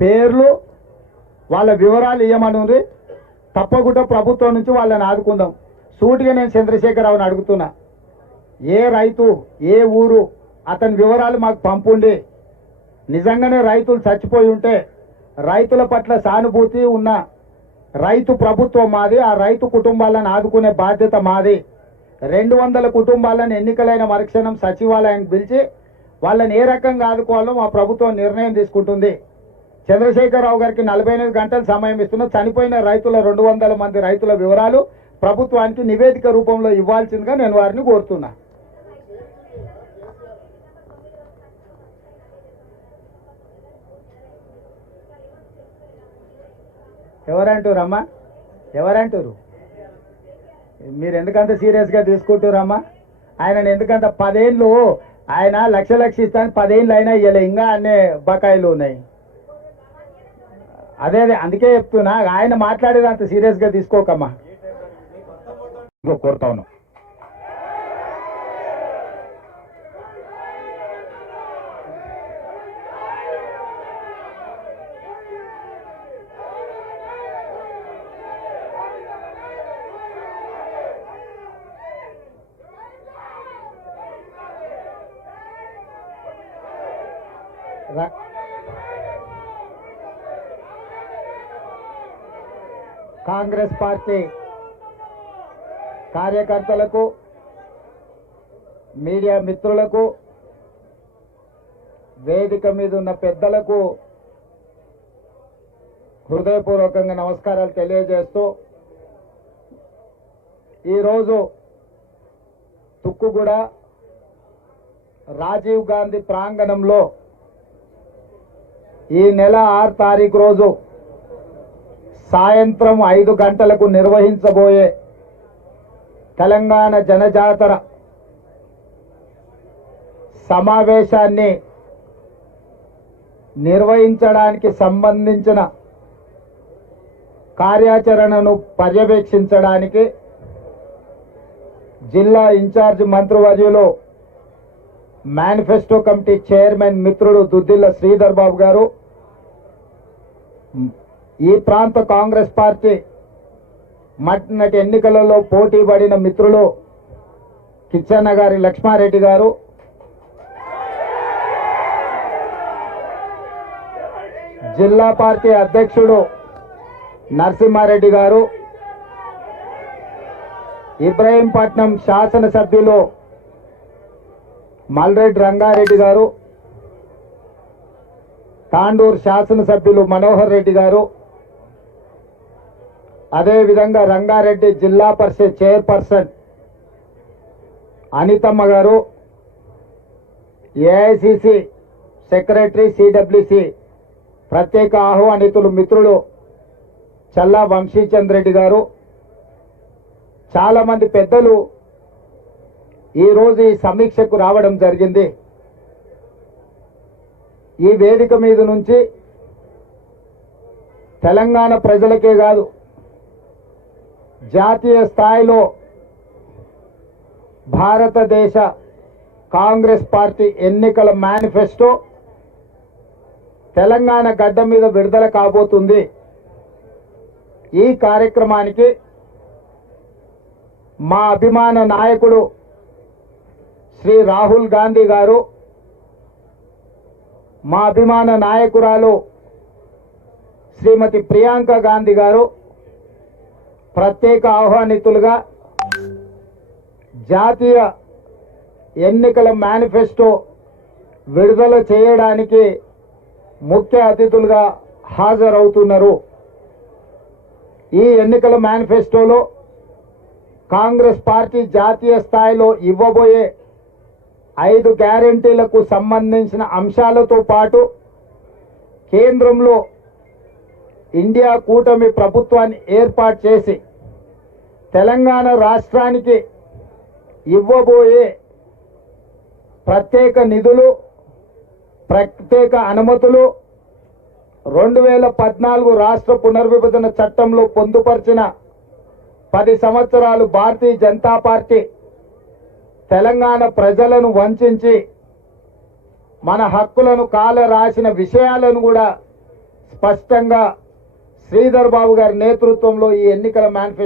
పేర్లు వాళ్ళ వివరాలు ఇవ్వమనుంది. తప్పకుండా ప్రభుత్వం నుంచి వాళ్ళని ఆదుకుందాం. సూటిగా నేను చంద్రశేఖరరావుని అడుగుతున్నా, ఏ రైతు ఏ ఊరు అతని వివరాలు మాకు పంపుండి, నిజంగానే రైతులు చచ్చిపోయి ఉంటే రైతుల పట్ల సానుభూతి ఉన్న రైతు ప్రభుత్వం మాది, ఆ రైతు కుటుంబాలను ఆదుకునే బాధ్యత మాది. 200 కుటుంబాలను ఎన్నికలైన మరుక్షణం సచివాలయానికి పిలిచి వాళ్ళని ఏ రకంగా ఆదుకోవాలో మా ప్రభుత్వం నిర్ణయం తీసుకుంటుంది. చంద్రశేఖరరావు గారికి 48 గంటలు సమయం ఇస్తున్న చనిపోయిన రైతుల 200 మంది రైతుల వివరాలు ప్రభుత్వానికి నివేదిక రూపంలో ఇవ్వాల్సిందిగా నేను వారిని కోరుతున్నా. ఎవరంటారమ్మా? ఎవరంటారు? మీరు ఎందుకంత సీరియస్గా తీసుకుంటారమ్మా? ఆయన ఎందుకంత 10 ఏళ్ళు ఆయన లక్ష ఇస్తాను 10 ఏళ్ళు అయినా ఇవ్వలే, ఇంకా అన్నీ బకాయిలు ఉన్నాయి. అదే అందుకే చెప్తున్నా, ఆయన మాట్లాడేది అంత సీరియస్గా తీసుకోకమ్మా. కోరుతా ఉన్నాం. కాంగ్రెస్ పార్టీ కార్యకర్తలకు, మీడియా మిత్రులకు, వేదిక మీద ఉన్న పెద్దలకు హృదయపూర్వకంగా నమస్కారాలు తెలియజేస్తూ, ఈరోజు తుక్కుగూడ రాజీవ్ గాంధీ ప్రాంగణంలో ఈ నెల 6 తారీఖు రోజు సాయంత్రం 5 గంటలకు నిర్వహించబోయే తెలంగాణ జనజాతర సమావేశాన్ని నిర్వహించడానికి సంబంధించిన కార్యాచరణను పర్యవేక్షించడానికి జిల్లా ఇన్ఛార్జ్ మంత్రివర్యులు మేనిఫెస్టో కమిటీ చైర్మన్ మిత్రుడు దుద్దిల్ల శ్రీధర్ బాబు గారు, ఈ ప్రాంత కాంగ్రెస్ పార్టీ మొన్నటి ఎన్నికలలో పోటీ పడిన మిత్రులు కిచ్చన్న గారి లక్ష్మారెడ్డి గారు, జిల్లా పార్టీ అధ్యక్షుడు నరసింహారెడ్డి గారు, ఇబ్రహీంపట్నం శాసనసభ్యులు మల్రెడ్డి రంగారెడ్డి గారు, తాండూరు శాసనసభ్యులు మనోహర్ రెడ్డి గారు, అదేవిధంగా రంగారెడ్డి జిల్లా పరిషత్ చైర్పర్సన్ అనితమ్మ గారు, ఏఐసిసి సెక్రటరీ సిడబ్ల్యూసి ప్రత్యేక ఆహ్వానితులు మిత్రులు చల్లా వంశీచంద్ర రెడ్డి గారు, చాలా మంది పెద్దలు ఈరోజు ఈ సమీక్షకు రావడం జరిగింది. ఈ వేదిక మీద నుంచి తెలంగాణ ప్రజలకే కాదు, జాతీయ స్థాయిలో భారతదేశ కాంగ్రెస్ పార్టీ ఎన్నికల మేనిఫెస్టో తెలంగాణ గడ్డ మీద విడుదల కాబోతుంది. ఈ కార్యక్రమానికి మా అభిమాన నాయకుడు శ్రీ రాహుల్ గాంధీ గారు, మా అభిమాన నాయకురాలు శ్రీమతి ప్రియాంక గాంధీ గారు ప్రత్యేక ఆహ్వానితులుగా జాతీయ ఎన్నికల మేనిఫెస్టో విడుదల చేయడానికి ముఖ్య అతిథులుగా హాజరవుతున్నారు. ఈ ఎన్నికల మేనిఫెస్టోలో కాంగ్రెస్ పార్టీ జాతీయ స్థాయిలో ఇవ్వబోయే 5 గ్యారెంటీలకు సంబంధించిన అంశాలతో పాటు కేంద్రంలో ఇండియా కూటమి ప్రభుత్వాన్ని ఏర్పాటు చేసి తెలంగాణ రాష్ట్రానికి ఇవ్వబోయే ప్రత్యేక నిధులు, ప్రత్యేక అనుమతులు, 2014 రాష్ట్ర పునర్విభజన చట్టంలో పొందుపరిచిన 10 సంవత్సరాలు భారతీయ జనతా పార్టీ తెలంగాణ ప్రజలను వంచి మన హక్కులను కాలరాసిన విషయాలను కూడా స్పష్టంగా శ్రీధర్ బాబు గారి నేతృత్వంలో ఈ ఎన్నికల మేనిఫెస్టో